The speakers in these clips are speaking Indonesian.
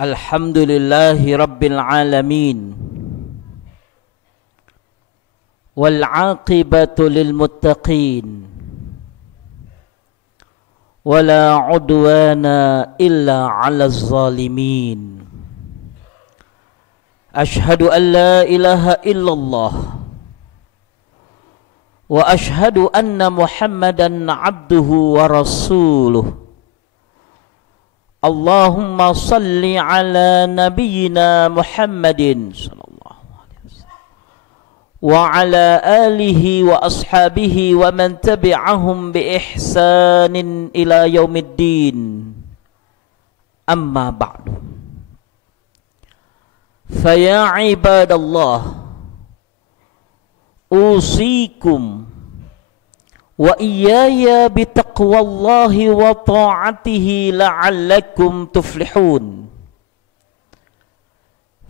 Alhamdulillahi Rabbil Alamin wal aqibatu lil muttaqin wala udwana illa 'alaz zalimin. Ashhadu an la ilaha illallah wa ashhadu anna Muhammadan 'abduhu wa rasuluh. Allahumma salli ala nabiyyina Muhammadin sallallahu alaihi wasallam wa ala alihi wa ashabihi wa man tabi'ahum bi ihsanin ila yaumiddin. Amma ba'du. Fa ya ibadallah, usikum wa iyaya bitaqwallahi wa ta'atihi la'allakum tuflihun.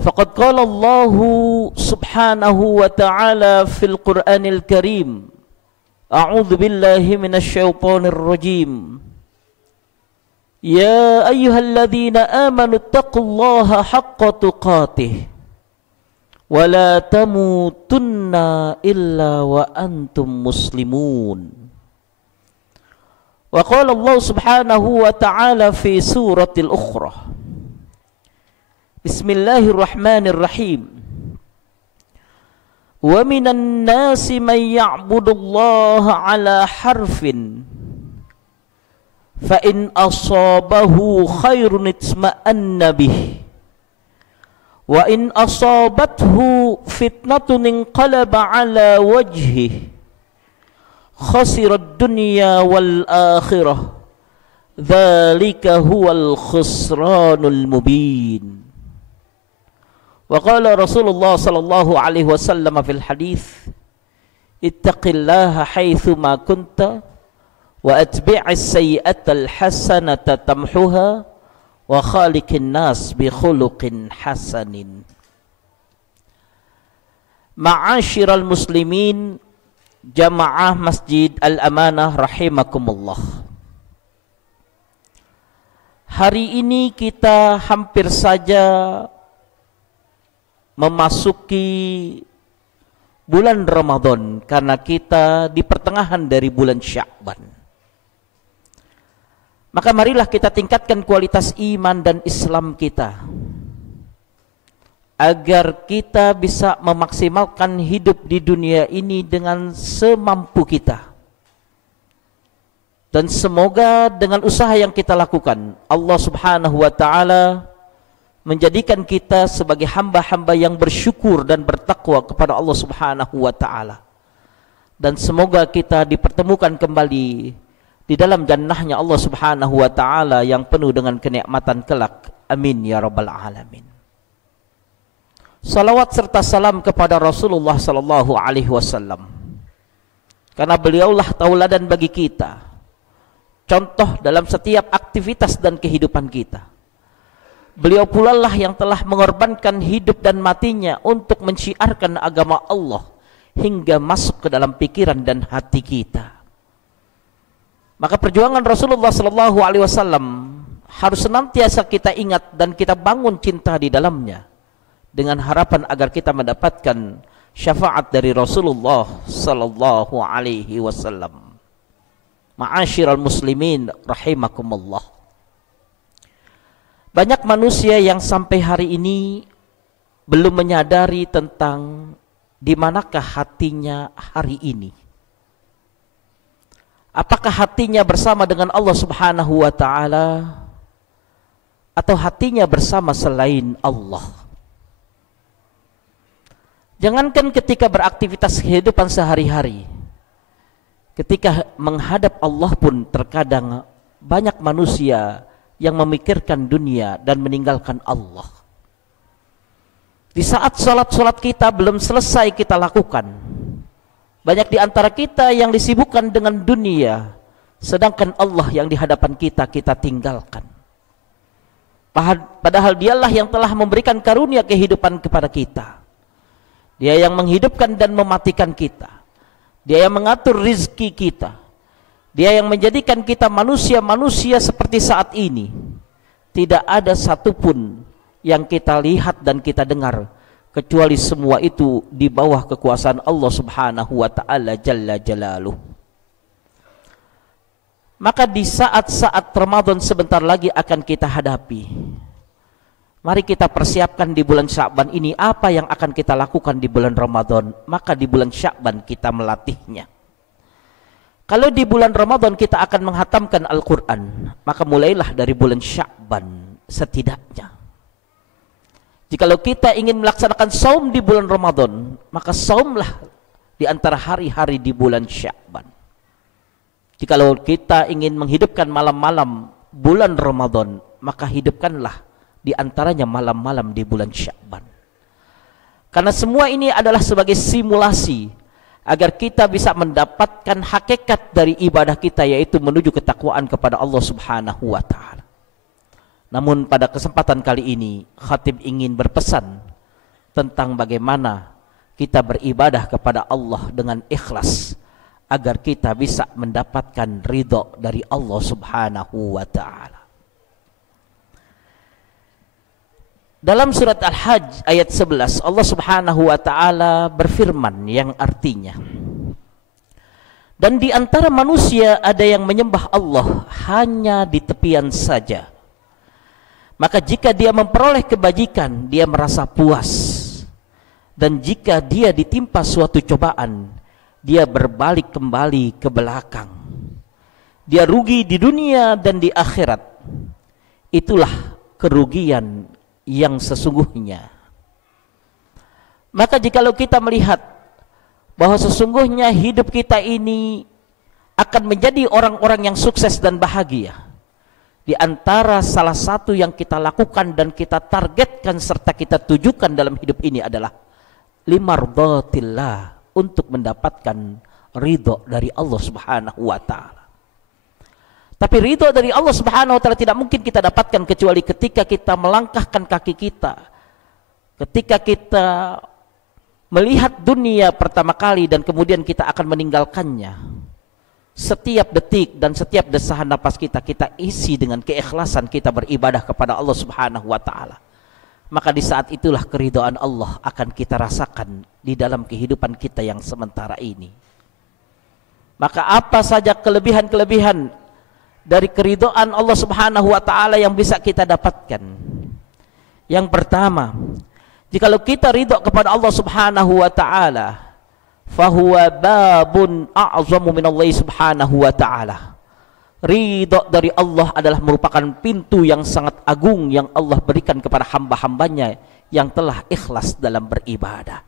Faqad qala Allahu subhanahu wa ta'ala fil Qur'anil Karim, a'udzu billahi minasy syaithanir rajim. Ya ayyuhalladzina amanu taqullaha haqqa tuqatih wa la tamutunna illa wa antum muslimun. Wa qala Allah subhanahu wa ta'ala fi suratil ukhra, Bismillahirrahmanirrahim. Wa minan nasi man ya'budullaha ala harfin fa in asabahu khairun itma'anna bih wa in asabathu fitnatun inqalaba ala wajhihi khasirad dunya wal akhirah dzalika huwal khusranul mubin. Wa qala Rasulullah sallallahu alaihi wasallam fil hadits, ittaqillaha haitsu ma kunta wa atbi'is sayyi'atal hasanata tamhuha wa khaliqin nas bi khuluqin hasanin. Ma'asyiral muslimin, jamaah Masjid Al-Amanah rahimakumullah. Hari ini kita hampir saja memasuki bulan Ramadan karena kita di pertengahan dari bulan Sya'ban. Maka marilah kita tingkatkan kualitas iman dan Islam kita agar kita bisa memaksimalkan hidup di dunia ini dengan semampu kita. Dan semoga dengan usaha yang kita lakukan, Allah subhanahu wa ta'ala menjadikan kita sebagai hamba-hamba yang bersyukur dan bertakwa kepada Allah subhanahu wa ta'ala. Dan semoga kita dipertemukan kembali di dalam jannahnya Allah subhanahu wa ta'ala yang penuh dengan kenikmatan kelak. Amin ya rabbal alamin. Salawat serta salam kepada Rasulullah sallallahu alaihi wasallam, karena beliaulah tauladan bagi kita, contoh dalam setiap aktivitas dan kehidupan kita. Beliau pula lah yang telah mengorbankan hidup dan matinya untuk menciarkan agama Allah hingga masuk ke dalam pikiran dan hati kita. Maka perjuangan Rasulullah sallallahu alaihi wasallam harus senantiasa kita ingat dan kita bangun cinta di dalamnya, dengan harapan agar kita mendapatkan syafaat dari Rasulullah sallallahu alaihi wasallam. Ma'asyiral muslimin rahimakumullah. Banyak manusia yang sampai hari ini belum menyadari tentang di manakah hatinya hari ini. Apakah hatinya bersama dengan Allah subhanahu wa ta'ala atau hatinya bersama selain Allah? Jangankan ketika beraktivitas kehidupan sehari-hari, ketika menghadap Allah pun terkadang banyak manusia yang memikirkan dunia dan meninggalkan Allah. Di saat salat-salat kita belum selesai kita lakukan, banyak di antara kita yang disibukkan dengan dunia, sedangkan Allah yang di hadapan kita tinggalkan. Padahal dialah yang telah memberikan karunia kehidupan kepada kita. Dia yang menghidupkan dan mematikan kita. Dia yang mengatur rizki kita. Dia yang menjadikan kita manusia-manusia seperti saat ini. Tidak ada satupun yang kita lihat dan kita dengar, kecuali semua itu di bawah kekuasaan Allah Subhanahu wa taala jalla jalaluh. Maka di saat-saat Ramadan sebentar lagi akan kita hadapi, mari kita persiapkan di bulan Sya'ban ini apa yang akan kita lakukan di bulan Ramadan. Maka di bulan Sya'ban kita melatihnya. Kalau di bulan Ramadan kita akan menghatamkan Al-Quran, maka mulailah dari bulan Sya'ban setidaknya. Jikalau kita ingin melaksanakan saum di bulan Ramadan, maka saumlah di antara hari-hari di bulan Sya'ban. Jikalau kita ingin menghidupkan malam-malam bulan Ramadan, maka hidupkanlah di antaranya malam-malam di bulan Sya'ban. Karena semua ini adalah sebagai simulasi agar kita bisa mendapatkan hakikat dari ibadah kita, yaitu menuju ketakwaan kepada Allah Subhanahu wa taala. Namun pada kesempatan kali ini khatib ingin berpesan tentang bagaimana kita beribadah kepada Allah dengan ikhlas agar kita bisa mendapatkan ridho dari Allah Subhanahu wa taala. Dalam surat Al-Hajj ayat 11 Allah Subhanahu wa taala berfirman yang artinya, dan di antara manusia ada yang menyembah Allah hanya di tepian saja. Maka jika dia memperoleh kebajikan, dia merasa puas. Dan jika dia ditimpa suatu cobaan, dia berbalik kembali ke belakang. Dia rugi di dunia dan di akhirat. Itulah kerugian yang sesungguhnya. Maka jikalau kita melihat bahwa sesungguhnya hidup kita ini akan menjadi orang-orang yang sukses dan bahagia, di antara salah satu yang kita lakukan dan kita targetkan serta kita tujukan dalam hidup ini adalah limardhatillah, untuk mendapatkan ridho dari Allah Subhanahu wa taala. Tapi ridho dari Allah Subhanahu wa taala tidak mungkin kita dapatkan kecuali ketika kita melangkahkan kaki kita, ketika kita melihat dunia pertama kali dan kemudian kita akan meninggalkannya. Setiap detik dan setiap desahan napas kita isi dengan keikhlasan kita beribadah kepada Allah Subhanahu wa taala. Maka di saat itulah keridhaan Allah akan kita rasakan di dalam kehidupan kita yang sementara ini. Maka apa saja kelebihan-kelebihan dari keridhaan Allah Subhanahu wa taala yang bisa kita dapatkan? Yang pertama, jikalau kita ridho kepada Allah Subhanahu wa taala, fahuwa babun a'zamu minallahi Subhanahu wa taala. Ridho dari Allah adalah merupakan pintu yang sangat agung yang Allah berikan kepada hamba-hambanya yang telah ikhlas dalam beribadah.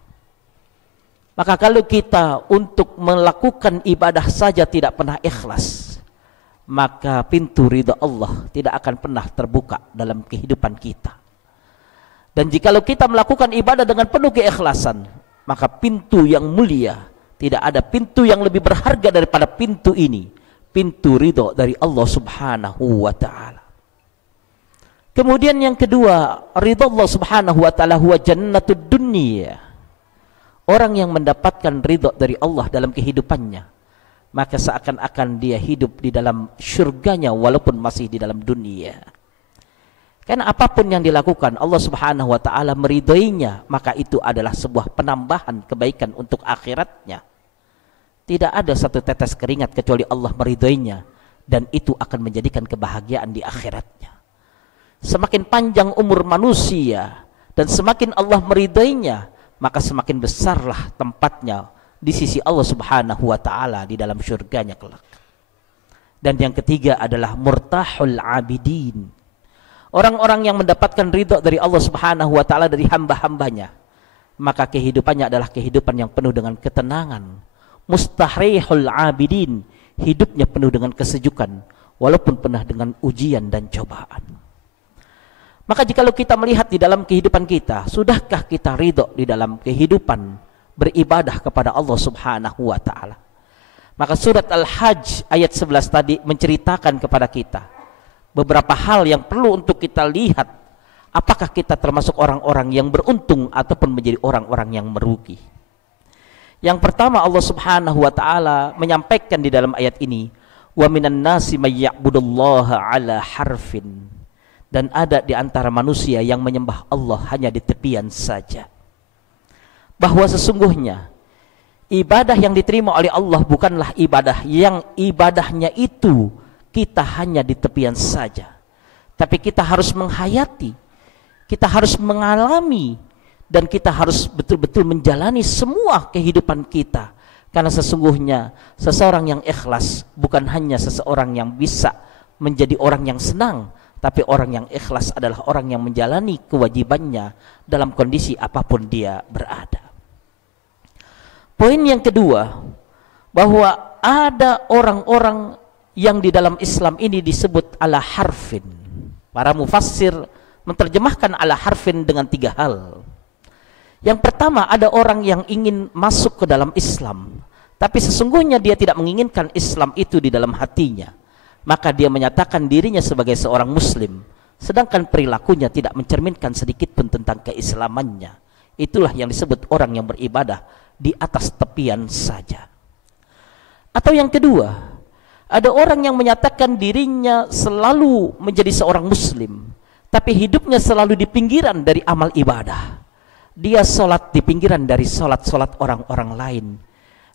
Maka kalau kita untuk melakukan ibadah saja tidak pernah ikhlas, maka pintu ridho Allah tidak akan pernah terbuka dalam kehidupan kita. Dan jikalau kita melakukan ibadah dengan penuh keikhlasan, maka pintu yang mulia, tidak ada pintu yang lebih berharga daripada pintu ini, pintu ridho dari Allah Subhanahu wa ta'ala. Kemudian yang kedua, ridho Allah Subhanahu wa ta'ala huwa jannatud dunya. Orang yang mendapatkan ridho dari Allah dalam kehidupannya, maka seakan-akan dia hidup di dalam syurganya walaupun masih di dalam dunia. Karena apapun yang dilakukan Allah Subhanahu wa ta'ala meridhoinya, maka itu adalah sebuah penambahan kebaikan untuk akhiratnya. Tidak ada satu tetes keringat kecuali Allah meridhoinya, dan itu akan menjadikan kebahagiaan di akhiratnya. Semakin panjang umur manusia dan semakin Allah meridhoinya, maka semakin besarlah tempatnya di sisi Allah Subhanahu wa ta'ala di dalam syurganya kelak. Dan yang ketiga adalah murtahul abidin. Orang-orang yang mendapatkan ridho dari Allah Subhanahu wa ta'ala dari hamba-hambanya, maka kehidupannya adalah kehidupan yang penuh dengan ketenangan. Mustahrihul abidin, hidupnya penuh dengan kesejukan walaupun penuh dengan ujian dan cobaan. Maka jikalau kita melihat di dalam kehidupan kita, sudahkah kita ridho di dalam kehidupan beribadah kepada Allah Subhanahu wa ta'ala? Maka surat Al-Hajj ayat 11 tadi menceritakan kepada kita beberapa hal yang perlu untuk kita lihat, apakah kita termasuk orang-orang yang beruntung ataupun menjadi orang-orang yang merugi. Yang pertama, Allah Subhanahu wa ta'ala menyampaikan di dalam ayat ini, wa minan nasi may ya'budullaha ala harfin. dan ada di antara manusia yang menyembah Allah hanya di tepian saja. Bahwa sesungguhnya ibadah yang diterima oleh Allah bukanlah ibadah yang ibadahnya itu kita hanya di tepian saja, tapi kita harus menghayati, kita harus mengalami, dan kita harus betul-betul menjalani semua kehidupan kita. Karena sesungguhnya seseorang yang ikhlas bukan hanya seseorang yang bisa menjadi orang yang senang, tapi orang yang ikhlas adalah orang yang menjalani kewajibannya dalam kondisi apapun dia berada. Poin yang kedua, bahwa ada orang-orang yang di dalam Islam ini disebut ala harfin. Para mufassir menerjemahkan ala harfin dengan 3 hal. Yang pertama, ada orang yang ingin masuk ke dalam Islam, tapi sesungguhnya dia tidak menginginkan Islam itu di dalam hatinya. Maka dia menyatakan dirinya sebagai seorang muslim, sedangkan perilakunya tidak mencerminkan sedikit pun tentang keislamannya. Itulah yang disebut orang yang beribadah di atas tepian saja. Atau yang kedua, ada orang yang menyatakan dirinya selalu menjadi seorang muslim, tapi hidupnya selalu di pinggiran dari amal ibadah. Dia sholat di pinggiran dari sholat-sholat orang-orang lain.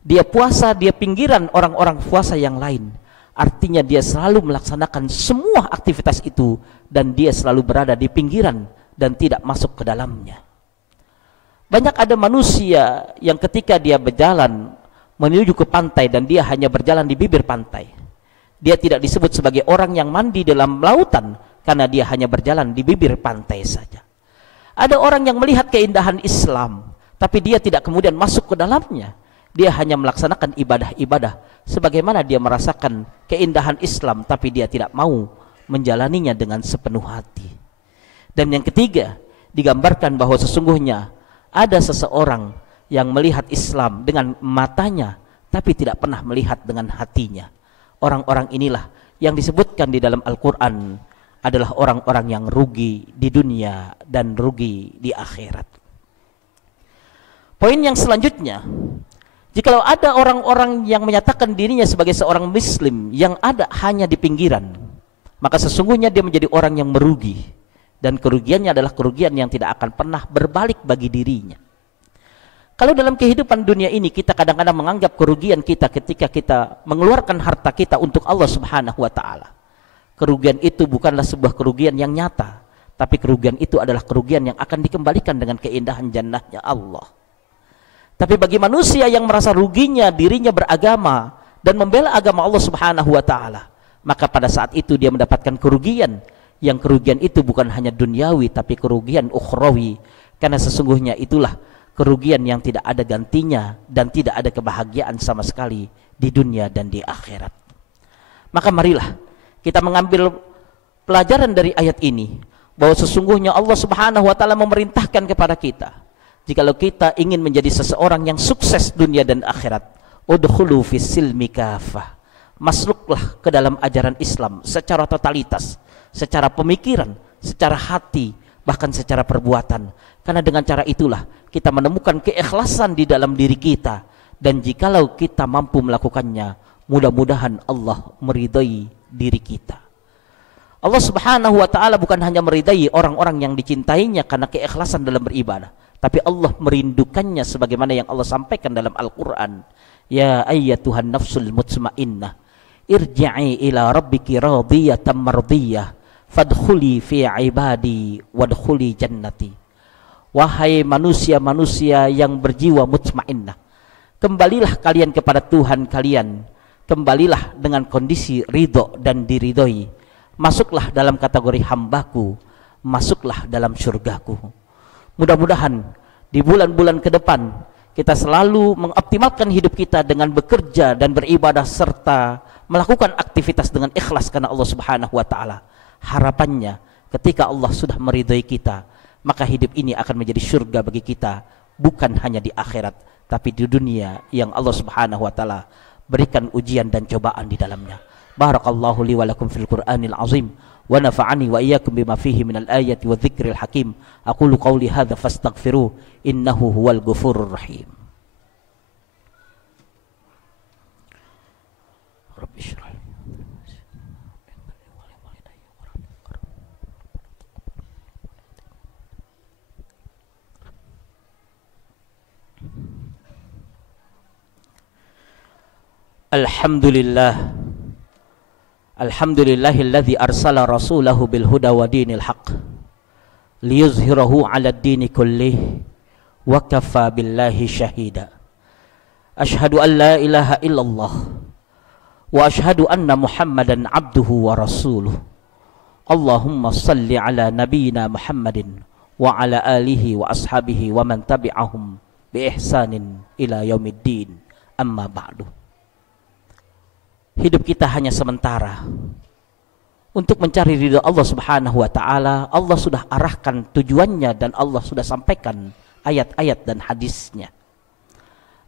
Dia puasa, dia pinggiran orang-orang puasa yang lain. Artinya dia selalu melaksanakan semua aktivitas itu, dan dia selalu berada di pinggiran dan tidak masuk ke dalamnya. Banyak ada manusia yang ketika dia berjalan menuju ke pantai dan dia hanya berjalan di bibir pantai, dia tidak disebut sebagai orang yang mandi dalam lautan, karena dia hanya berjalan di bibir pantai saja. Ada orang yang melihat keindahan Islam, tapi dia tidak kemudian masuk ke dalamnya. Dia hanya melaksanakan ibadah-ibadah sebagaimana dia merasakan keindahan Islam, tapi dia tidak mau menjalaninya dengan sepenuh hati. Dan yang ketiga, digambarkan bahwa sesungguhnya ada seseorang yang melihat Islam dengan matanya, tapi tidak pernah melihat dengan hatinya. Orang-orang inilah yang disebutkan di dalam Al-Quran adalah orang-orang yang rugi di dunia dan rugi di akhirat. Poin yang selanjutnya, jikalau ada orang-orang yang menyatakan dirinya sebagai seorang muslim yang ada hanya di pinggiran, maka sesungguhnya dia menjadi orang yang merugi, dan kerugiannya adalah kerugian yang tidak akan pernah berbalik bagi dirinya. Kalau dalam kehidupan dunia ini kita kadang-kadang menganggap kerugian kita ketika kita mengeluarkan harta kita untuk Allah Subhanahu wa taala. Kerugian itu bukanlah sebuah kerugian yang nyata, tapi kerugian itu adalah kerugian yang akan dikembalikan dengan keindahan jannahnya Allah. Tapi bagi manusia yang merasa ruginya dirinya beragama dan membela agama Allah Subhanahu wa taala, maka pada saat itu dia mendapatkan kerugian, yang kerugian itu bukan hanya duniawi tapi kerugian ukhrawi, karena sesungguhnya itulah kerugian yang tidak ada gantinya dan tidak ada kebahagiaan sama sekali di dunia dan di akhirat. Maka marilah kita mengambil pelajaran dari ayat ini, bahwa sesungguhnya Allah Subhanahu wa taala memerintahkan kepada kita, jikalau kita ingin menjadi seseorang yang sukses dunia dan akhirat, udkhulu fis silmi kafah. Masuklah ke dalam ajaran Islam secara totalitas, secara pemikiran, secara hati, bahkan secara perbuatan. Karena dengan cara itulah kita menemukan keikhlasan di dalam diri kita, dan jikalau kita mampu melakukannya, mudah-mudahan Allah meridai diri kita. Allah Subhanahu wa taala bukan hanya meridai orang-orang yang dicintainya karena keikhlasan dalam beribadah, tapi Allah merindukannya sebagaimana yang Allah sampaikan dalam Al-Qur'an, ya ayyatuhan nafsul mutmainnah irji'i ila rabbiki radiyatan mardiyah fadkhuli fi ibadi wadkhuli jannati. Wahai manusia-manusia yang berjiwa mutmainnah, kembalilah kalian kepada Tuhan kalian, kembalilah dengan kondisi ridho dan diridhoi. Masuklah dalam kategori hambaku, masuklah dalam surgaku. Mudah-mudahan di bulan-bulan ke depan kita selalu mengoptimalkan hidup kita dengan bekerja dan beribadah serta melakukan aktivitas dengan ikhlas karena Allah Subhanahu wa taala. Harapannya ketika Allah sudah meridhai kita, maka hidup ini akan menjadi surga bagi kita, bukan hanya di akhirat tapi di dunia yang Allah Subhanahu wa taala berikan ujian dan cobaan di dalamnya. Barakallahu li wa lakum fil Qur'anil azim wa nafa'ani wa iyyakum bima fihi minal ayati wa dzikril hakim. Aqulu qawli hadza fastaghfiruh innahu huwal ghafurur rahim. Rabbi shrah Alhamdulillah. Alhamdulillahilladzi arsala rasulahu bil huda wa dinil haqq liyuzhirahu 'ala ad-dini kullih wa kafa billahi syahida. Asyhadu an la ilaha illallah wa asyhadu anna Muhammadan abduhu wa rasuluh. Allahumma salli ala nabiyyina Muhammadin wa ala alihi wa ashabihi wa man tabi'ahum bi ihsanin ila yaumiddin. Amma ba'du. Hidup kita hanya sementara. Untuk mencari ridha Allah Subhanahu wa taala, Allah sudah arahkan tujuannya dan Allah sudah sampaikan ayat-ayat dan hadisnya.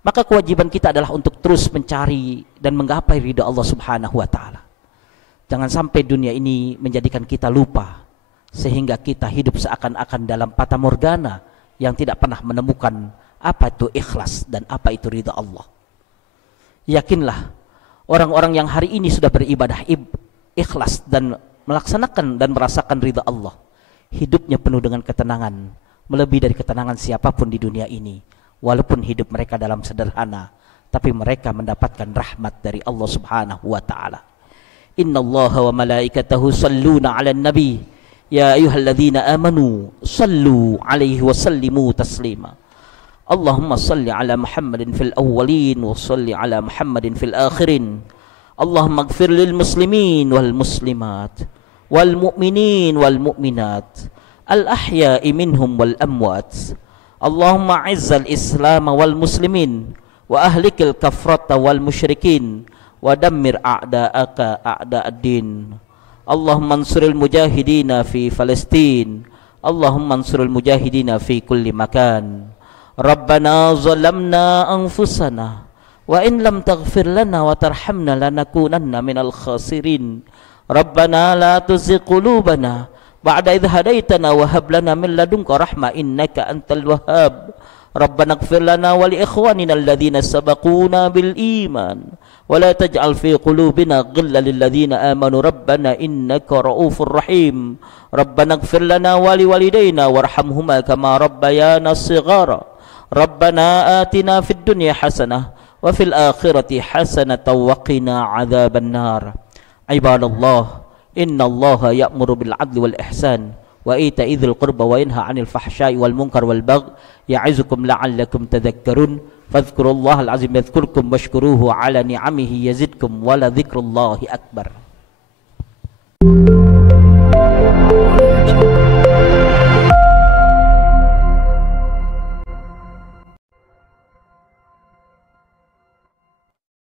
Maka kewajiban kita adalah untuk terus mencari dan menggapai ridha Allah Subhanahu wa taala. Jangan sampai dunia ini menjadikan kita lupa sehingga kita hidup seakan-akan dalam fata morgana yang tidak pernah menemukan apa itu ikhlas dan apa itu ridha Allah. Yakinlah, orang-orang yang hari ini sudah beribadah ikhlas dan melaksanakan dan merasakan ridha Allah, hidupnya penuh dengan ketenangan, melebihi dari ketenangan siapapun di dunia ini. Walaupun hidup mereka dalam sederhana, tapi mereka mendapatkan rahmat dari Allah Subhanahu wa taala. Innallaha wa malaikatahu shalluna 'alan nabi ya ayyuhalladzina amanu sallu 'alaihi wa sallimu taslima. Allahumma salli ala Muhammadin fil awwalin wa salli ala Muhammadin fil akhirin. Allahumma ighfir lil muslimin wal muslimat wal mu'minin wal mu'minat al ahya'i minhum wal amwat. Allahumma izzal islam wal muslimin wa ahlikil kafrata wal musyrikin wa dammir a'da'aka a'da'ad-din. Allahumma ansuril mujahidina fi Palestin. Allahumma ansuril mujahidina fi kulli makan. Rabbana zalamna anfusana wa in lam taghfir lana wa tarhamna lanakunanna minal khasirin. Rabbana la tuzigh qulubana ba'da idh hadaitana wa hab lana min ladunka rahmah innaka antal wahhab. Rabbana ighfir lana wa li ikhwanina alladhina sabaquna bil iman wa la taj'al fi qulubina ghillan lil ladzina amanu rabbana innaka ra'ufur rahim. Rabbana ighfir lana wa li walidayna warhamhuma kama rabbayana shighara. Rabbana atina fid dunya hasanah wa fil akhirati hasanah wa qina adzaban nar. Ibadallah, innallaha ya'muru bil 'adli wal ihsan wa ita'i dzil qurba wa yanha 'anil fahsya'i wal munkar wal baghi ya'izukum la'allakum tadhakkarun. Fadhkurullahal 'azim yadhkurkum washkuruhu 'ala ni'amihi yazidkum wa la dzikrullahi akbar.